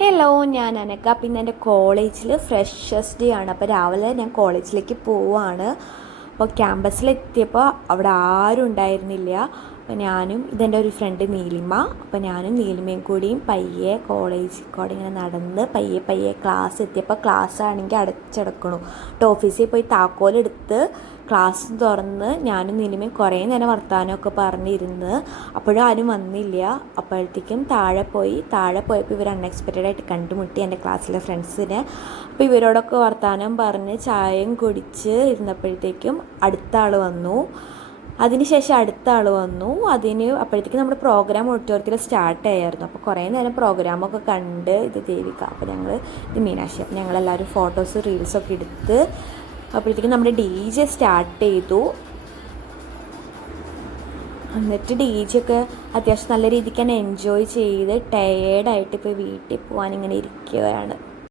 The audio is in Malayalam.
ഹലോ, ഞാൻ അനക്ക. പിന്നെ എൻ്റെ കോളേജിൽ ഫ്രഷേഴ്സ് ഡേ ആണ്. അപ്പോൾ രാവിലെ ഞാൻ കോളേജിലേക്ക് പോവുകയാണ്. അപ്പോൾ ക്യാമ്പസിലെത്തിയപ്പോൾ അവിടെ ആരും ഉണ്ടായിരുന്നില്ല. അപ്പോൾ ഞാനും ഇതെൻ്റെ ഒരു ഫ്രണ്ട് നീലിമ, അപ്പോൾ ഞാനും നീലിമയും കൂടിയും പയ്യെ കോളേജിൽ കൂടെ ഇങ്ങനെ നടന്ന് പയ്യെ ക്ലാസ് എത്തിയപ്പോൾ ക്ലാസ് ആണെങ്കിൽ അടച്ചടക്കണു. ഓഫീസിൽ പോയി താക്കോലെടുത്ത് ക്ലാസ് തുറന്ന് ഞാനും നീലിമയും കുറേ നേരം വർത്തമാനമൊക്കെ പറഞ്ഞിരുന്ന്. അപ്പോഴും ആരും വന്നില്ല. അപ്പോഴത്തേക്കും താഴെ പോയപ്പോൾ ഇവർ അൺഎക്സ്പെക്റ്റഡായിട്ട് കണ്ടുമുട്ടി എൻ്റെ ക്ലാസ്സിലെ ഫ്രണ്ട്സിനെ. അപ്പോൾ ഇവരോടൊക്കെ വർത്തമാനം പറഞ്ഞ് ചായയും കുടിച്ച് ഇരുന്നപ്പോഴത്തേക്കും അടുത്ത ആൾ വന്നു. അതിനുശേഷം അടുത്ത ആൾ വന്നു. അപ്പോഴത്തേക്കും നമ്മുടെ പ്രോഗ്രാം ഓഡിറ്റോറിയത്തിൽ സ്റ്റാർട്ട് ചെയ്യായിരുന്നു. അപ്പോൾ കുറേ നേരം പ്രോഗ്രാമൊക്കെ കണ്ട് ഇത് ദേവിക, അപ്പോൾ ഇത് മീനാക്ഷി. അപ്പോൾ ഞങ്ങളെല്ലാവരും ഫോട്ടോസ് റീൽസൊക്കെ എടുത്ത് അപ്പോഴത്തേക്കും നമ്മുടെ DJ സ്റ്റാർട്ട് ചെയ്തു. എന്നിട്ട് DJ ഒക്കെ അത്യാവശ്യം നല്ല രീതിക്ക് തന്നെ എൻജോയ് ചെയ്ത് ടയേർഡായിട്ട് ഇപ്പോൾ വീട്ടിൽ പോകാൻ ഇങ്ങനെ ഇരിക്കുകയാണ്.